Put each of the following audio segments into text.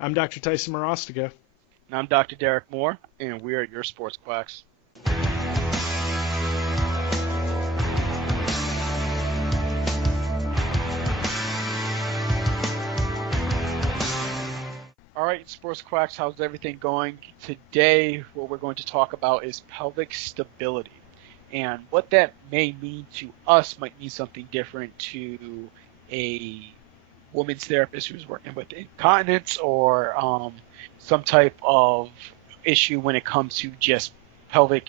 I'm Dr. Tyson Morostiga. And I'm Dr. Derek Moore, and we are your sports quacks. All right, sports quacks, how's everything going? Today, what we're going to talk about is pelvic stability. And what that may mean to us might mean something different to a women's therapist who's working with incontinence or some type of issue when it comes to just pelvic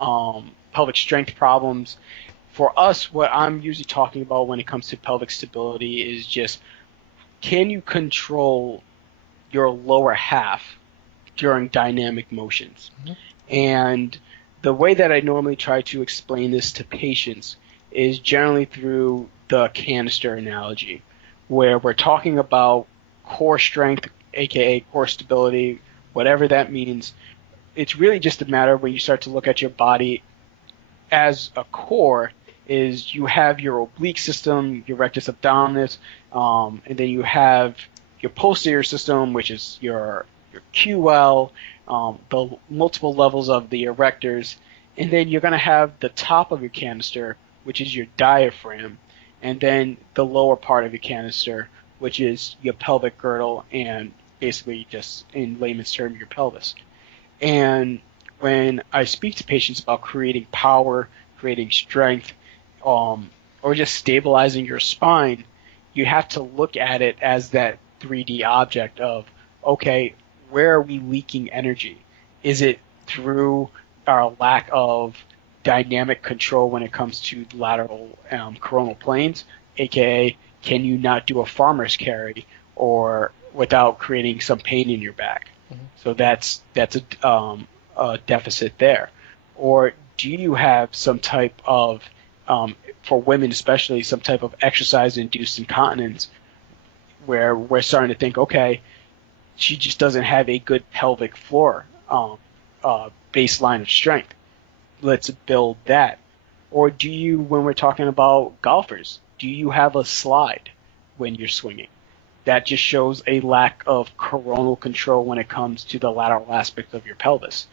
pelvic strength problems. For us, what I'm usually talking about when it comes to pelvic stability is just, can you control your lower half during dynamic motions? Mhm. And the way that I normally try to explain this to patients is generally through the canister analogy, where we're talking about core strength, aka core stability, whatever that means. It's really just a matter when you start to look at your body as a core is you have your oblique system, your rectus abdominis, and then you have your posterior system, which is your QL, the multiple levels of the erectors, and then you're going to have the top of your canister, which is your diaphragm, and then the lower part of your canister, which is your pelvic girdle, and basically just in layman's terms, your pelvis. And when I speak to patients about creating power, creating strength, or just stabilizing your spine, you have to look at it as that 3D object of, okay, where are we leaking energy? Is it through our lack of dynamic control when it comes to lateral coronal planes, aka can you not do a farmer's carry or without creating some pain in your back? Mhm. So that's a deficit there. Or do you have some type of, for women especially, some type of exercise-induced incontinence where we're starting to think, okay, she just doesn't have a good pelvic floor baseline of strength. Let's build that. Or do you, when we're talking about golfers, do you have a slide when you're swinging? That just shows a lack of coronal control when it comes to the lateral aspect of your pelvis.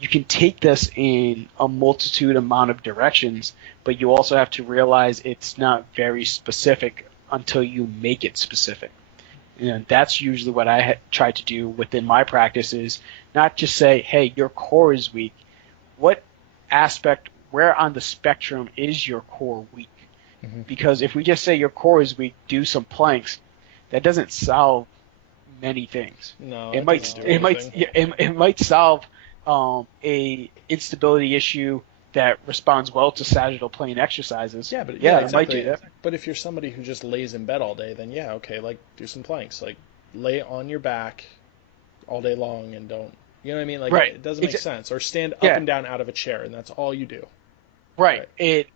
You can take this in a multitude amount of directions, but you also have to realize it's not very specific until you make it specific. And that's usually what I try to do within my practice is not just say, hey, your core is weak. What aspect, where on the spectrum is your core weak? Mhm. Because if we just say your core is weak, do some planks, that doesn't solve many things. No, It that might doesn't do it might anything. it might solve a instability issue that responds well to sagittal plane exercises. Yeah, Yeah, it might do exactly. that. But if you're somebody who just lays in bed all day, then yeah, okay, like do some planks, like lay on your back all day long and don't, you know what I mean? Like Right. it doesn't make sense. Or stand up Yeah. and down out of a chair, and that's all you do. Right. Right. It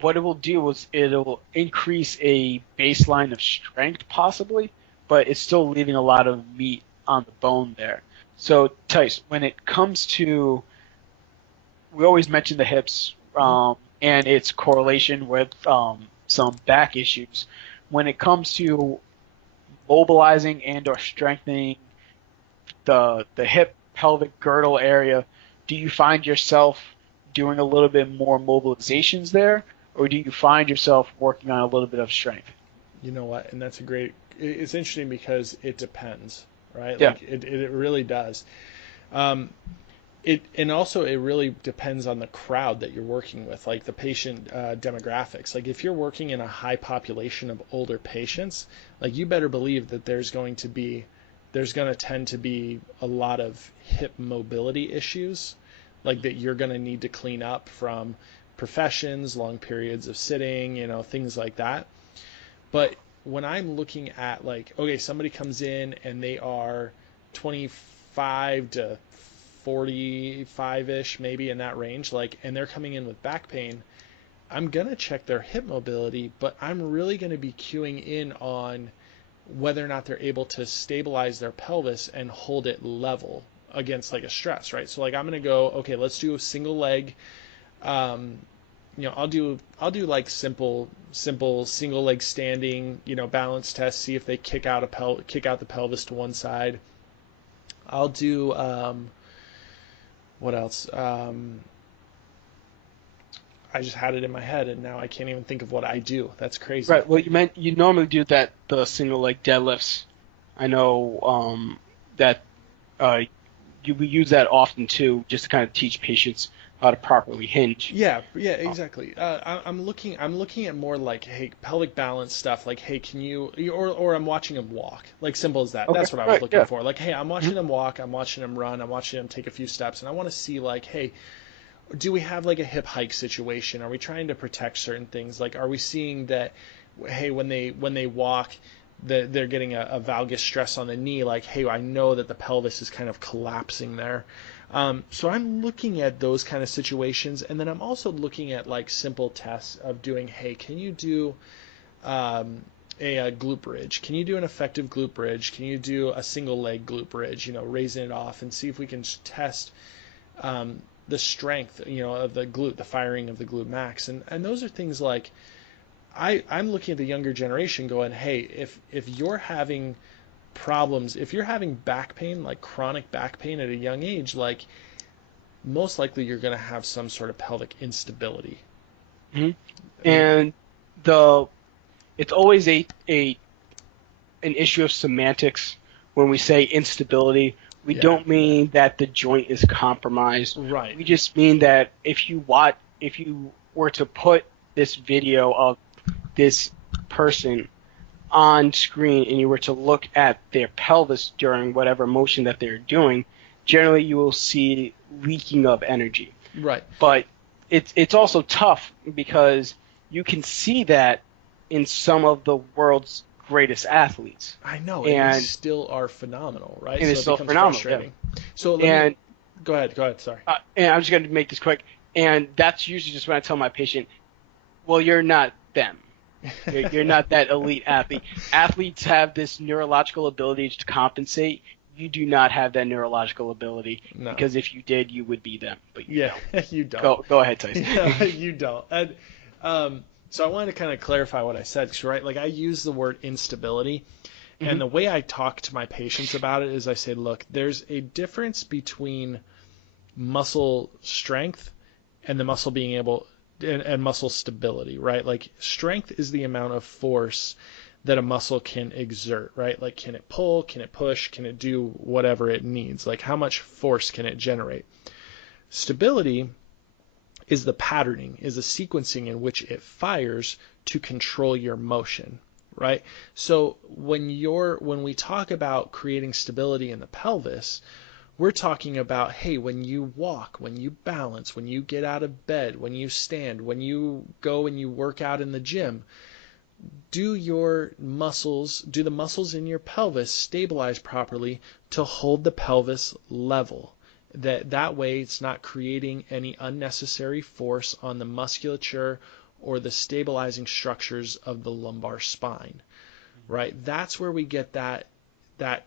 what it will do is it'll increase a baseline of strength possibly, but it's still leaving a lot of meat on the bone there. So Tice, when it comes to, we always mention the hips Hmm. and its correlation with some back issues. When it comes to mobilizing and or strengthening the hip pelvic girdle area, do you find yourself doing a little bit more mobilizations there, or do you find yourself working on a little bit of strength? You know what? And that's a great. It's interesting because it depends, right? Yeah. Like it really does. Um, and also it really depends on the crowd that you're working with, like the patient demographics. Like if you're working in a high population of older patients, like you better believe that there's going to tend to be a lot of hip mobility issues, like that you're going to need to clean up from professions, long periods of sitting, things like that. But when I'm looking at, like, okay, somebody comes in and they are 25 to 45-ish, maybe in that range, like, and they're coming in with back pain, I'm going to check their hip mobility, but I'm really going to be cueing in on whether or not they're able to stabilize their pelvis and hold it level against like a stress, right? So like I'm going to go, okay, let's do a single leg um, I'll do like simple single leg standing, balance tests, see if they kick out the pelvis to one side. I'll do what else? I just had it in my head and now I can't even think of what I do. That's crazy. Right. Well, you normally do the single leg deadlifts. I know that uh, we use that often too, just to kind of teach patients how to properly hinge. Yeah, exactly. I'm looking at more like, hey, pelvic balance stuff. Like, hey, can you, or I'm watching them walk. Like, simple as that. Okay. That's what I was Right. looking Yeah. for. Like, hey, I'm watching them walk. I'm watching them run. I'm watching them take a few steps, and I want to see like, hey, do we have like a hip hike situation? Are we trying to protect certain things? Like, are we seeing that, hey, when they walk, they're getting a valgus stress on the knee? Like, hey, I know that the pelvis is kind of collapsing there. So I'm looking at those kind of situations, and then I'm also looking at like simple tests of doing, hey, can you do a glute bridge? Can you do an effective glute bridge? Can you do a single leg glute bridge? Raising it off and see if we can test the strength, of the glute, the firing of the glute max, and those are things like I'm looking at the younger generation, going, hey, if you're having problems, if you're having back pain, like chronic back pain at a young age, like most likely you're going to have some sort of pelvic instability. Hmm. And the it's always an issue of semantics when we say instability. We Yeah. don't mean that the joint is compromised. Right. We just mean that if you were to put this video of this person on screen and you were to look at their pelvis during whatever motion that they're doing, generally you will see leaking of energy. Right. But it's also tough because you can see that in some of the world's greatest athletes. I know, and they still are phenomenal, right? And it's still becomes phenomenal. frustrating. Yeah. So go ahead. Sorry. And I'm just going to make this quick. And that's usually just when I tell my patient, well, you're not them. You're not that elite athlete. Athletes have this neurological ability to compensate. You do not have that neurological ability. No. Because if you did, you would be them. But you don't. You don't. Go ahead, Tyson. You don't. And so I wanted to kind of clarify what I said, 'cause, right? Like, I use the word instability, and the way I talk to my patients about it is I say, look, there's a difference between muscle strength and the muscle being able and muscle stability, right? Like, strength is the amount of force that a muscle can exert, right? Like, can it pull, can it push, can it do whatever it needs? Like, how much force can it generate? Stability is the patterning, is the sequencing in which it fires to control your motion, right? So when we talk about creating stability in the pelvis, we're talking about, hey, when you walk, when you balance, when you get out of bed, when you stand, when you go and you work out in the gym, do the muscles in your pelvis stabilize properly to hold the pelvis level? That way it's not creating any unnecessary force on the musculature or the stabilizing structures of the lumbar spine, right? That's where we get that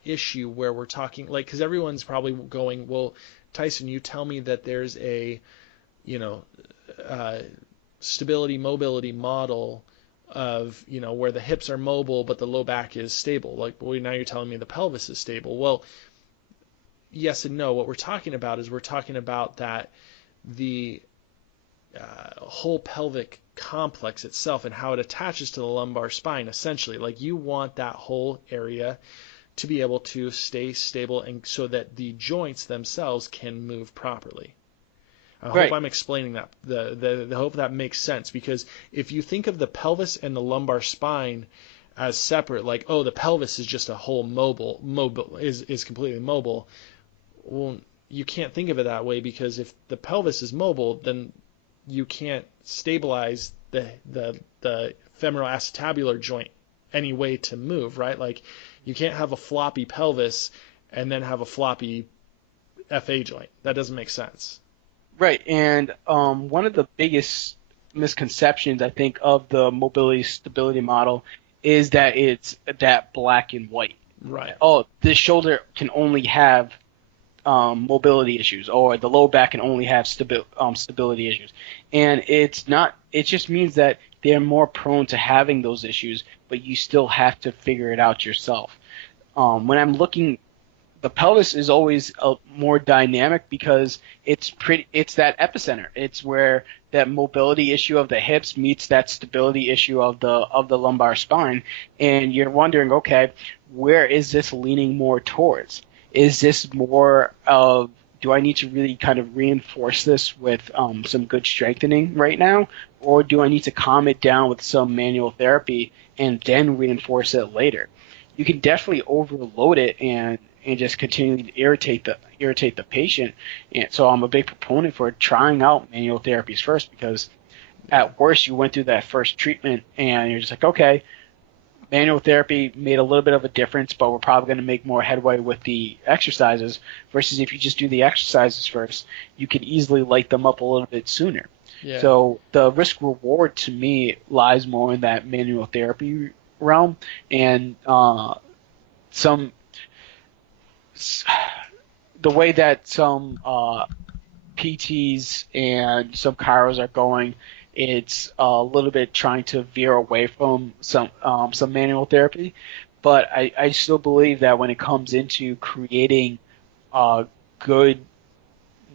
issue where we're talking, like, because everyone's probably going, well, Tyson, you tell me that there's a stability mobility model of where the hips are mobile but the low back is stable. Like, well, now you're telling me the pelvis is stable. Well, yes and no. What we're talking about is that the whole pelvic complex itself and how it attaches to the lumbar spine, essentially. Like, you want that whole area to be able to stay stable and so that the joints themselves can move properly. I hope I'm explaining that. The hope that makes sense, because if you think of the pelvis and the lumbar spine as separate, like, oh, the pelvis is just a whole mobile is completely mobile. Well, you can't think of it that way, because if the pelvis is mobile, then you can't stabilize the femoroacetabular joint any way to move, right? Like, you can't have a floppy pelvis and then have a floppy FA joint. That doesn't make sense. Right, and one of the biggest misconceptions, I think, of the mobility stability model is that it's that black and white. Right. Oh, this shoulder can only have mobility issues, or the low back can only have stability issues. And it's not, it just means that they're more prone to having those issues, but you still have to figure it out yourself. When I'm looking, the pelvis is always more dynamic because it's that epicenter. It's where that mobility issue of the hips meets that stability issue of the lumbar spine, and you're wondering, okay, where is this leaning more towards? Is this more of, do I need to really kind of reinforce this with some good strengthening right now, or do I need to calm it down with some manual therapy and then reinforce it later? You can definitely overload it and just continue to irritate the patient. And so I'm a big proponent for trying out manual therapies first, because at worst you went through that first treatment and you're just like, okay, manual therapy made a little bit of a difference, but we're probably going to make more headway with the exercises, versus if you just do the exercises first, you can easily light them up a little bit sooner. Yeah. So the risk reward to me lies more in that manual therapy realm, and the way that some PTs and some chiros are going, it's a little bit trying to veer away from some manual therapy. But I still believe that when it comes into creating good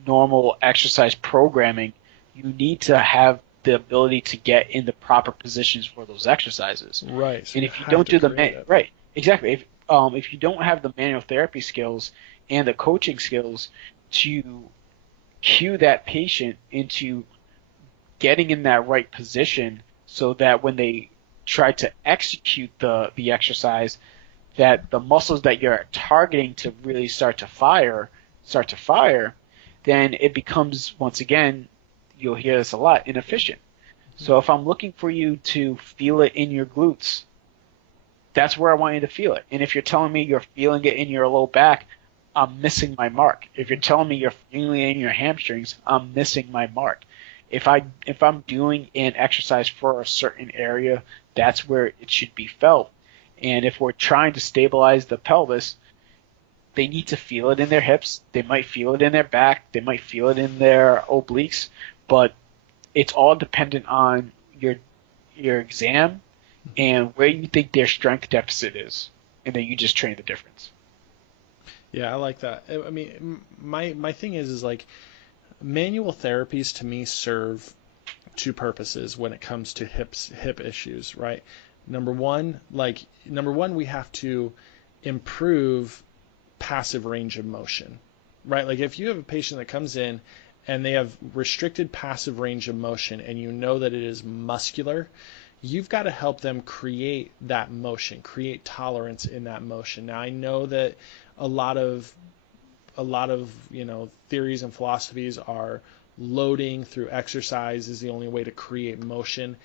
normal exercise programming, you need to have the ability to get in the proper positions for those exercises. Right. So and if you don't do right, exactly. If you don't have the manual therapy skills and the coaching skills to cue that patient into getting in that right position, so that when they try to execute the exercise, that the muscles that you're targeting to really start to fire, then it becomes, once again, you'll hear this a lot, inefficient. So if I'm looking for you to feel it in your glutes, that's where I want you to feel it. And if you're telling me you're feeling it in your low back, I'm missing my mark. If you're telling me you're feeling it in your hamstrings, I'm missing my mark. If I'm doing an exercise for a certain area, that's where it should be felt. And if we're trying to stabilize the pelvis, they need to feel it in their hips. They might feel it in their back. They might feel it in their obliques. But it's all dependent on your exam and where you think their strength deficit is, and then you just train the difference. Yeah, I like that. I mean, my thing is like, manual therapies to me serve two purposes when it comes to hip issues, right? Number one, we have to improve passive range of motion, right? Like if you have a patient that comes in and they have restricted passive range of motion, and you know that it is muscular, you've got to help them create that motion, create tolerance in that motion. Now I know that a lot of theories and philosophies are loading through exercise is the only way to create motion.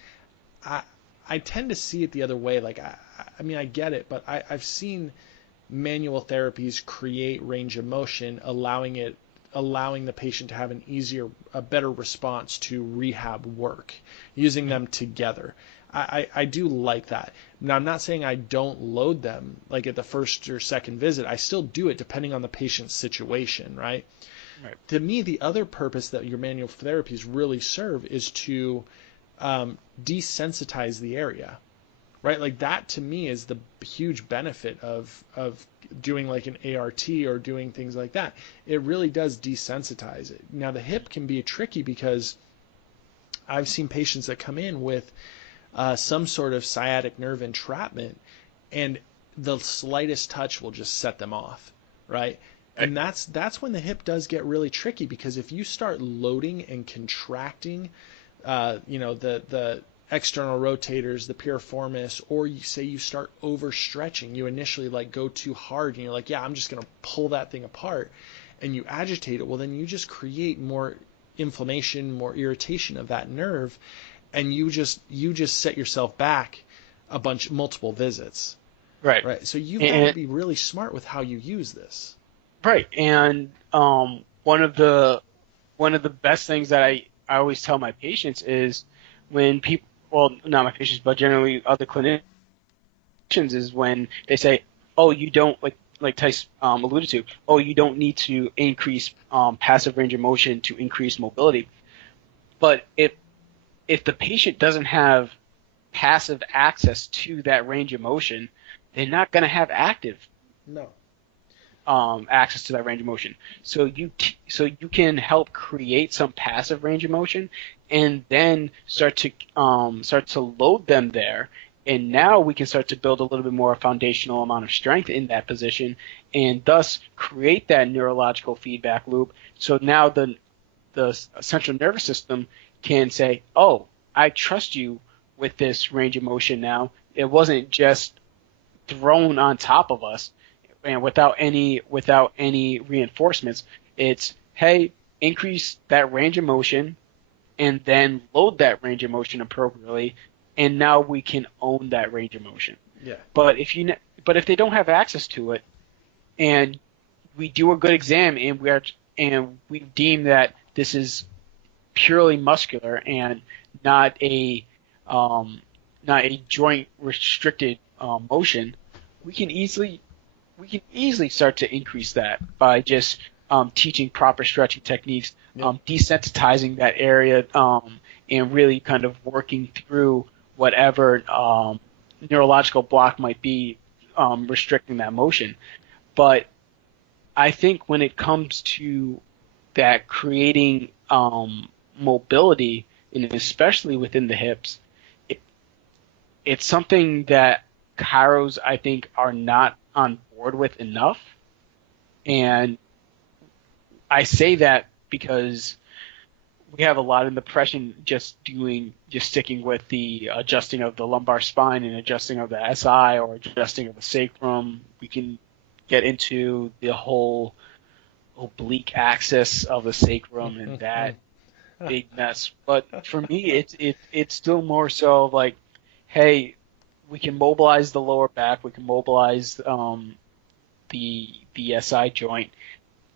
I tend to see it the other way. Like I mean, I get it, but I've seen manual therapies create range of motion, allowing the patient to have a better response to rehab work, using them together. I do like that. Now, I'm not saying I don't load them like at the first or second visit. I still do it depending on the patient's situation, right? Right. To me, the other purpose that your manual therapies really serve is to desensitize the area, right? Like that to me is the huge benefit of doing like an ART or doing things like that. It really does desensitize it. Now, the hip can be tricky because I've seen patients that come in with some sort of sciatic nerve entrapment, and the slightest touch will just set them off, right? And that's when the hip does get really tricky, because if you start loading and contracting, the external rotators, the piriformis, or you start overstretching, you initially like go too hard and you're like, yeah, I'm just going to pull that thing apart, and you agitate it. Well, then you just create more inflammation, more irritation of that nerve, and you just set yourself back multiple visits. Right. So you've got to be really smart with how you use this. Right. And one of the best things that I always tell my patients is when people, well, not my patients, but generally other clinicians, is when they say, oh, you don't, like, Tice alluded to, oh, you don't need to increase passive range of motion to increase mobility. But if the patient doesn't have passive access to that range of motion, they're not going to have active No. access to that range of motion. So you can help create some passive range of motion, and then start to load them there. And now we can start to build a little bit more foundational amount of strength in that position, and thus create that neurological feedback loop. So now the central nervous system can say, "Oh, I trust you with this range of motion now. It wasn't just thrown on top of us and without any reinforcements. It's, hey, increase that range of motion and then load that range of motion appropriately, and now we can own that range of motion." Yeah. But if they don't have access to it, and we do a good exam and we deem that this is purely muscular and not a joint restricted motion, we can easily start to increase that by just teaching proper stretching techniques, desensitizing that area, and really kind of working through whatever neurological block might be restricting that motion. But I think when it comes to that creating mobility, and especially within the hips, it's something that chiros, I think, are not on board with enough. And I say that because we have a lot of depression just sticking with the adjusting of the lumbar spine and adjusting of the SI or adjusting of the sacrum. We can get into the whole oblique axis of the sacrum and that big mess. But for me, it's still more so like, hey, we can mobilize the lower back, we can mobilize the SI joint,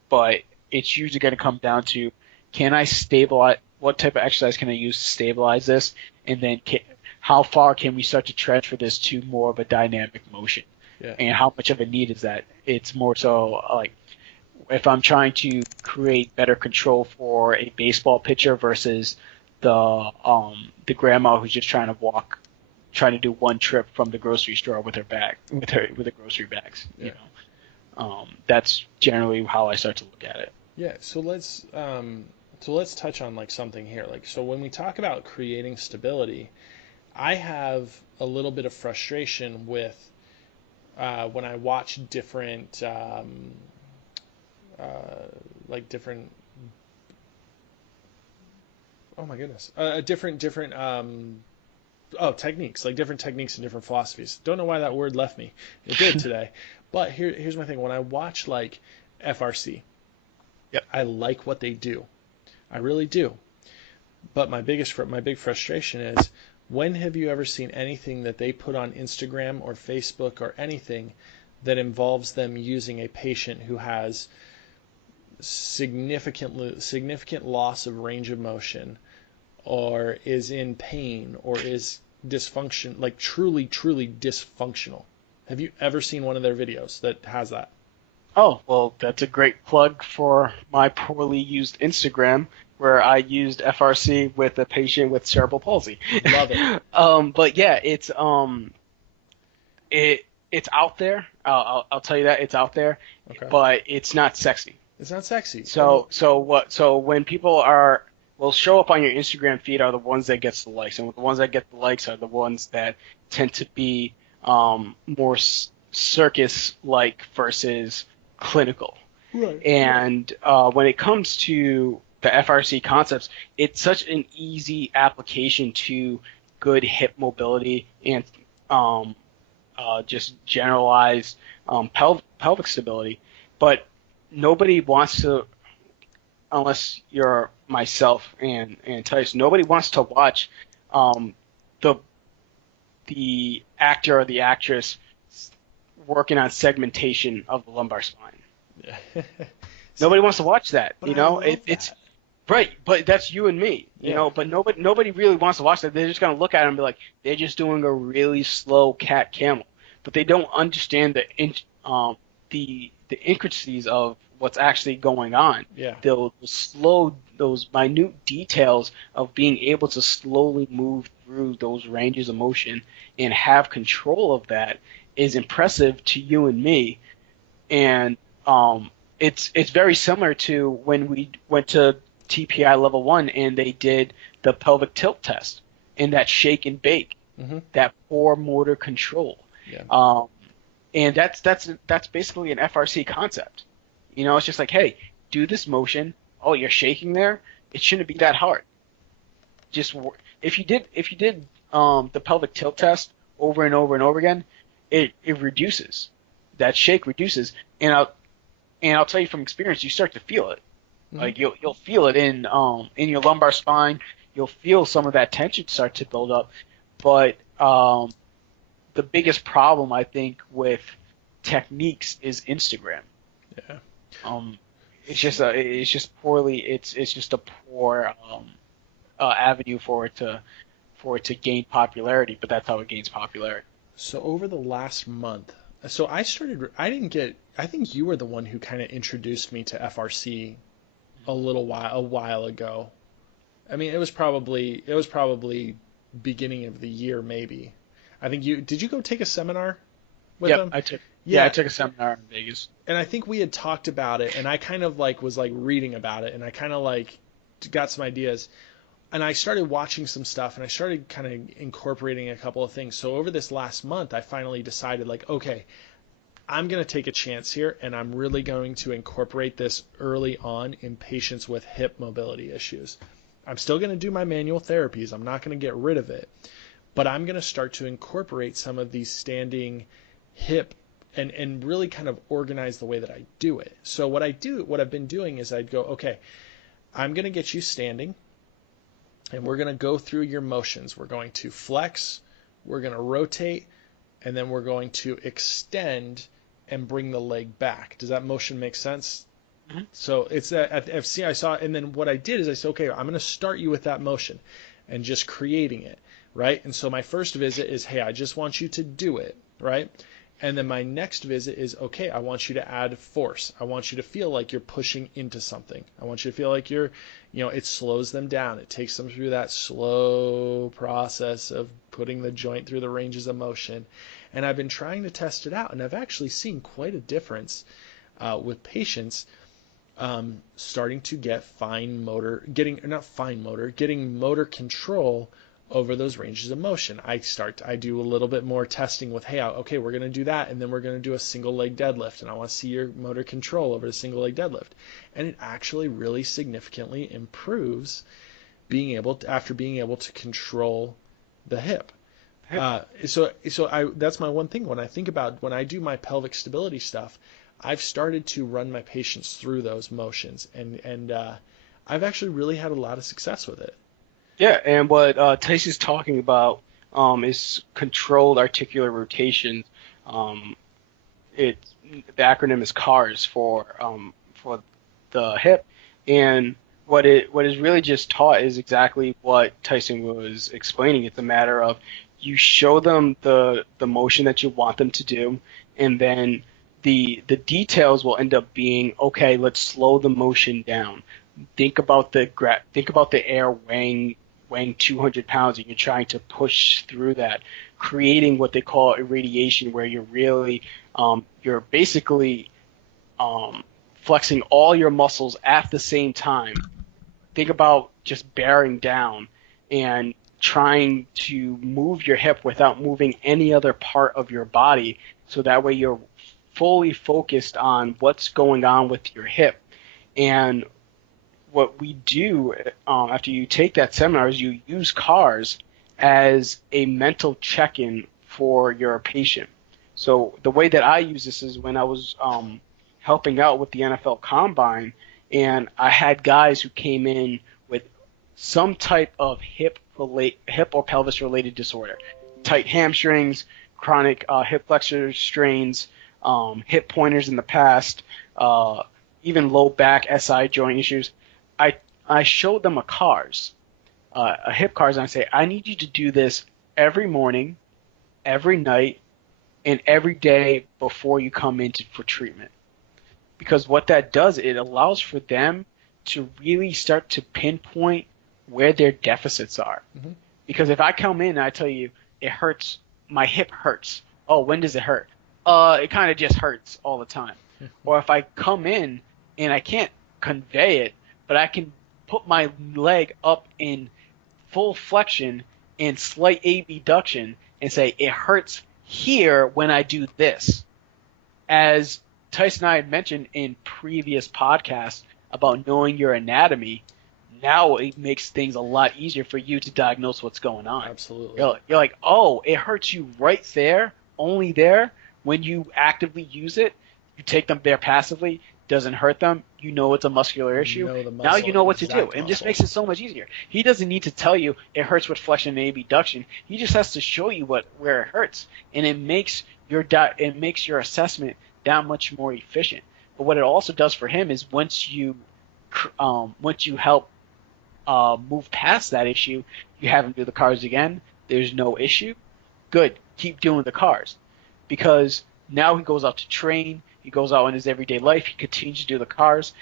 but it's usually going to come down to, can I stabilize? What type of exercise can I use to stabilize this? And then how far can we start to transfer this to more of a dynamic motion? Yeah. And how much of a need is that? It's more so like, if I'm trying to create better control for a baseball pitcher versus the grandma who's just trying to do one trip from the grocery store with her grocery bags. Yeah. That's generally how I start to look at it. Yeah. So let's touch on like something here. Like, so when we talk about creating stability, I have a little bit of frustration with when I watch different different techniques, like different techniques and different philosophies. Don't know why that word left me. It did today. But here's my thing. When I watch like FRC, yep, I like what they do. I really do. But my big frustration is, when have you ever seen anything that they put on Instagram or Facebook or anything that involves them using a patient who has significant loss of range of motion, or is in pain, or is dysfunction, like truly dysfunctional? Have you ever seen one of their videos that has that? Oh, well, that's a great plug for my poorly used Instagram, where I used FRC with a patient with cerebral palsy. Love it. But yeah, it's out there. I'll tell you that it's out there, Okay. but it's not sexy. It's not sexy. So when people will show up on your Instagram feed are the ones that gets the likes, and the ones that get the likes are the ones that tend to be more circus-like versus clinical. Right. And when it comes to the FRC concepts, it's such an easy application to good hip mobility and just generalized pelvic stability. But nobody wants to, unless you're myself and Tice, nobody wants to watch the actor or the actress working on segmentation of the lumbar spine. Yeah. Nobody wants to watch that. But It's right, but that's you and me. But nobody really wants to watch that. They're just gonna look at it and be like, they're just doing a really slow cat camel, but they don't understand the the intricacies of what's actually going on. Yeah. They'll slow those minute details of being able to slowly move through those ranges of motion and have control of that is impressive to you and me. And it's very similar to when we went to TPI level 1 and they did the pelvic tilt test and that shake and bake, that poor motor control. Yeah. And that's basically an FRC concept. It's just like, hey, do this motion. Oh, you're shaking there. It shouldn't be that hard. If you did the pelvic tilt test over and over and over again, it reduces. That shake reduces, and I'll tell you from experience, you start to feel it. Like you'll feel it in your lumbar spine. You'll feel some of that tension start to build up. But the biggest problem I think with techniques is Instagram. Yeah. It's just a poor avenue for it to gain popularity. But that's how it gains popularity. So over the last month, I think you were the one who kind of introduced me to FRC a while ago. I mean, it was probably beginning of the year, maybe. I think did you go take a seminar with them? I took a seminar in Vegas. And I think we had talked about it, and I kind of was reading about it, and I kind of got some ideas. And I started watching some stuff, and I started kind of incorporating a couple of things. So over this last month, I finally decided, okay, I'm going to take a chance here, and I'm really going to incorporate this early on in patients with hip mobility issues. I'm still going to do my manual therapies. I'm not going to get rid of it. But I'm going to start to incorporate some of these standing hip and really kind of organize the way that I do it. So what I've been doing is I'd go, okay, I'm going to get you standing, and we're going to go through your motions. We're going to flex, we're going to rotate, and then we're going to extend and bring the leg back. Does that motion make sense? Mm-hmm. So it's at the FC I saw, and then what I did is I said, okay, I'm going to start you with that motion and just creating it, right? And so my first visit is, hey, I just want you to do it, right? And then my next visit is, okay, I want you to add force. I want you to feel like you're pushing into something. I want you to feel like it slows them down. It takes them through that slow process of putting the joint through the ranges of motion. And I've been trying to test it out, and I've actually seen quite a difference with patients starting to get getting motor control over those ranges of motion. I do a little bit more testing with, hey, okay, we're going to do that, and then we're going to do a single leg deadlift, and I want to see your motor control over the single leg deadlift. And it actually really significantly improves after being able to control the hip. That's my one thing when I do my pelvic stability stuff. I've started to run my patients through those motions, and I've actually really had a lot of success with it. Yeah, and what Tyson's talking about is controlled articular rotation. The acronym is CARS for the hip, and what is really just taught is exactly what Tyson was explaining. It's a matter of you show them the motion that you want them to do, and then the details will end up being, okay, let's slow the motion down. Think about the air weighing 200 pounds, and you're trying to push through that, creating what they call irradiation, where you're really you're basically flexing all your muscles at the same time. Think about just bearing down and trying to move your hip without moving any other part of your body, so that way you're fully focused on what's going on with your hip. And what we do after you take that seminar is you use CARS as a mental check-in for your patient. So the way that I use this is when I was helping out with the NFL Combine, and I had guys who came in with some type of hip or pelvis related disorder, tight hamstrings, chronic hip flexor strains, hip pointers in the past, even low back SI joint issues. I showed them a hip CARS, and I say, I need you to do this every morning, every night, and every day before you come in for treatment. Because what that does, it allows for them to really start to pinpoint where their deficits are. Mm-hmm. Because if I come in and I tell you it hurts, my hip hurts. Oh, when does it hurt? It kind of just hurts all the time. Or if I come in and I can't convey it, but I can put my leg up in full flexion and slight abduction and say it hurts here when I do this. As Tyson and I had mentioned in previous podcasts about knowing your anatomy, now it makes things a lot easier for you to diagnose what's going on. Absolutely. You're like, oh, it hurts you right there, only there. When you actively use it, you take them there passively, doesn't hurt them, you know it's a muscular issue. Now you know what to do. It just makes it so much easier. He doesn't need to tell you it hurts with flexion and abduction. He just has to show you where it hurts, and it makes your assessment that much more efficient. But what it also does for him is once you help move past that issue, you have him do the cars again. There's no issue. Good. Keep doing the cars. Because now he goes out to train. He goes out in his everyday life. He continues to do the cars.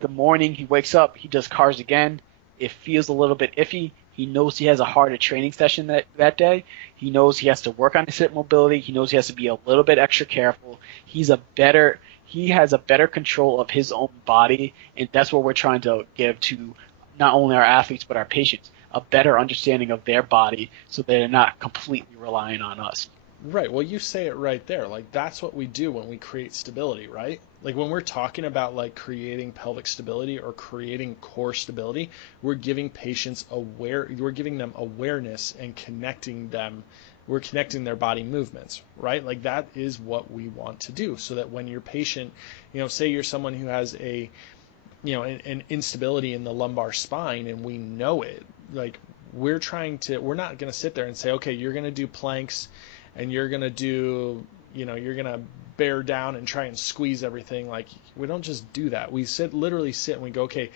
The morning he wakes up, he does cars again. It feels a little bit iffy. He knows he has a harder training session that day. He knows he has to work on his hip mobility. He knows he has to be a little bit extra careful. He has a better control of his own body, and that's what we're trying to give to not only our athletes but our patients, a better understanding of their body so they're not completely relying on us. Right. Well, you say it right there. Like, that's what we do when we create stability, right? Like, when we're talking about like creating pelvic stability or creating core stability, we're giving them awareness and we're connecting their body movements, right? Like, that is what we want to do, so that when your patient, say you're someone who has an instability in the lumbar spine and we know it, like, we're not going to sit there and say, okay, you're going to do planks and you're going to do, you're going to bear down and try and squeeze everything. Like, we don't just do that. We literally sit and we go, okay,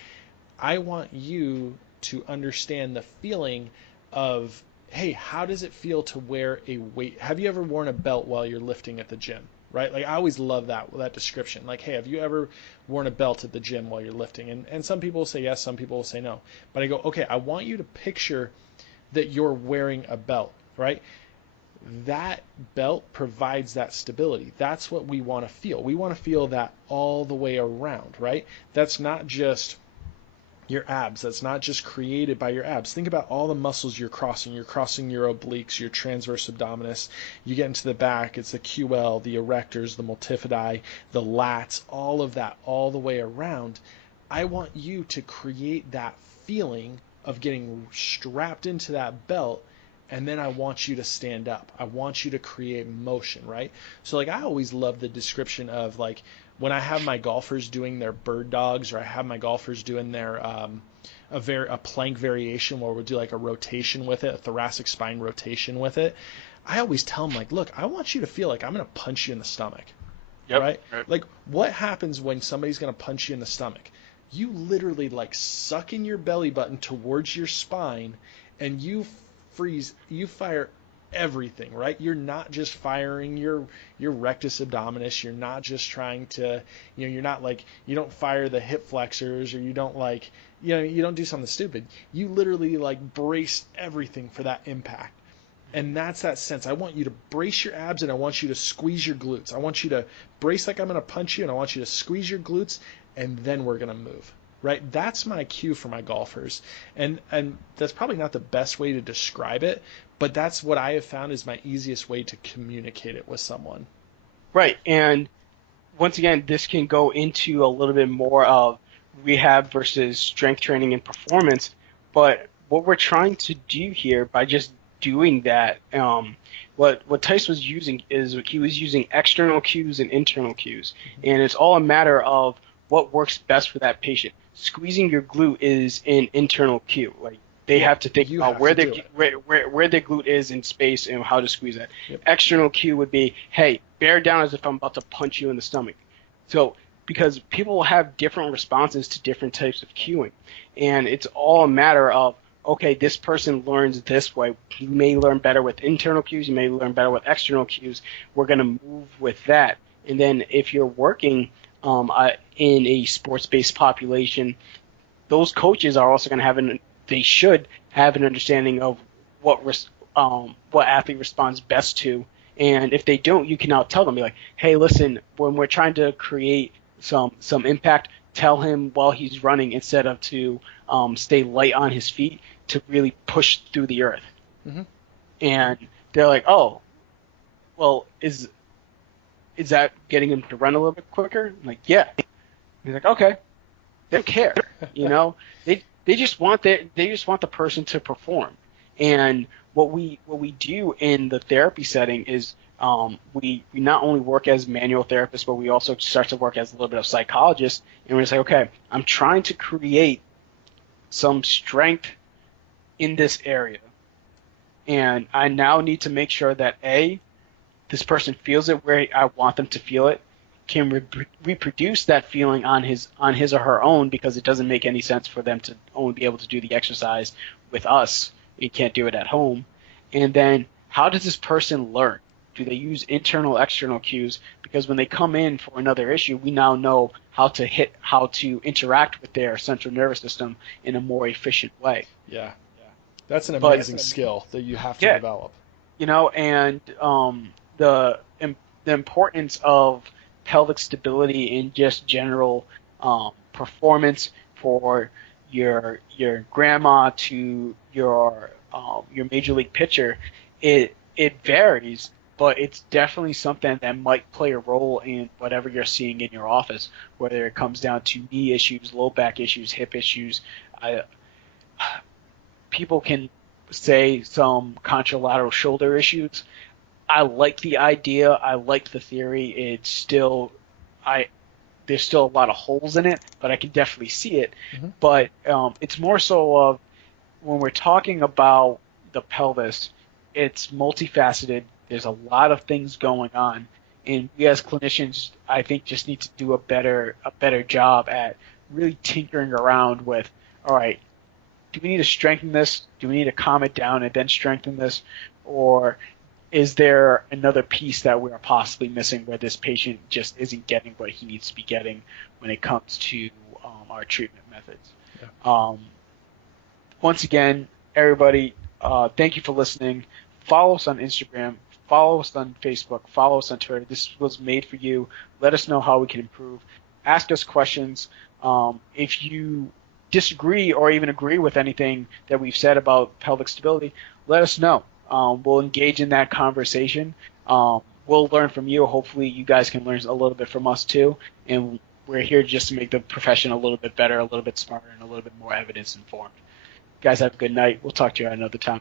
I want you to understand the feeling of, hey, how does it feel to wear a weight? Have you ever worn a belt while you're lifting at the gym? Right? Like, I always love that description. Like, hey, have you ever worn a belt at the gym while you're lifting? And some people will say yes, some people will say no. But I go, okay, I want you to picture that you're wearing a belt, right? That belt provides that stability. That's what we want to feel. We want to feel that all the way around, right? That's not just your abs. That's not just created by your abs. Think about all the muscles you're crossing. You're crossing your obliques, your transverse abdominis. You get into the back, it's the QL, the erectors, the multifidi, the lats, all of that, all the way around. I want you to create that feeling of getting strapped into that belt, and then I want you to stand up. I want you to create motion, right? So, like, I always love the description of, like, when I have my golfers doing their bird dogs, or I have my golfers doing their a plank variation where we'll do like a rotation with it, a thoracic spine rotation with it. I always tell them, like, look, I want you to feel like I'm going to punch you in the stomach. Yep, right? Like, what happens when somebody's going to punch you in the stomach? You literally, like, suck in your belly button towards your spine, and you fire everything, right? You're not just firing your rectus abdominis. You're not just trying to, you're not like, you don't fire the hip flexors, or you don't like, you don't do something stupid. You literally, like, brace everything for that impact. And that's that sense. I want you to brace your abs, and I want you to squeeze your glutes. I want you to brace like I'm going to punch you, and I want you to squeeze your glutes, and then we're going to move. Right? That's my cue for my golfers. And that's probably not the best way to describe it, but that's what I have found is my easiest way to communicate it with someone. Right. And once again, this can go into a little bit more of rehab versus strength training and performance. But what we're trying to do here by just doing that, what Tice was using is he was using external cues and internal cues. And it's all a matter of what works best for that patient. Squeezing your glute is an internal cue. Like, they have to think about where their glute is in space and how to squeeze that. Yep. External cue would be, hey, bear down as if I'm about to punch you in the stomach. So, because people will have different responses to different types of cueing, and it's all a matter of okay, this person learns this way. You may learn better with internal cues. You may learn better with external cues. We're going to move with that. And then if you're working in a sports-based population, those coaches are also going to they should have an understanding of what athlete responds best to. And if they don't, you can now tell them, be like, hey, listen, when we're trying to create some impact, tell him while he's running instead of to stay light on his feet to really push through the earth. Mm-hmm. And they're like, oh, well, is that getting him to run a little bit quicker? I'm like, yeah. He's like, okay. They don't care, you know. They just want the person to perform. And what we do in the therapy setting is we not only work as manual therapists, but we also start to work as a little bit of psychologists. And we're just like, okay, I'm trying to create some strength in this area, and I now need to make sure that this person feels it where I want them to feel it, can reproduce that feeling on his or her own, because it doesn't make any sense for them to only be able to do the exercise with us. You can't do it at home. And then how does this person learn? Do they use internal, external cues? Because when they come in for another issue, we now know how to interact with their central nervous system in a more efficient way. Yeah. That's an amazing skill that you have to develop. You know, and the importance of pelvic stability in just general performance for your grandma to your major league pitcher, it varies, but it's definitely something that might play a role in whatever you're seeing in your office, whether it comes down to knee issues, low back issues, hip issues. People can say some contralateral shoulder issues. I like the idea. I like the theory. There's still a lot of holes in it, but I can definitely see it. Mm-hmm. But it's more so of when we're talking about the pelvis, it's multifaceted. There's a lot of things going on, and we as clinicians, I think, just need to do a better job at really tinkering around with, all right, do we need to strengthen this? Do we need to calm it down and then strengthen this? Or is there another piece that we are possibly missing where this patient just isn't getting what he needs to be getting when it comes to our treatment methods? Yeah. Once again, everybody, thank you for listening. Follow us on Instagram. Follow us on Facebook. Follow us on Twitter. This was made for you. Let us know how we can improve. Ask us questions. If you disagree or even agree with anything that we've said about pelvic stability, let us know. We'll engage in that conversation. We'll learn from you. Hopefully you guys can learn a little bit from us too. And we're here just to make the profession a little bit better, a little bit smarter, and a little bit more evidence informed. You guys have a good night. We'll talk to you at another time.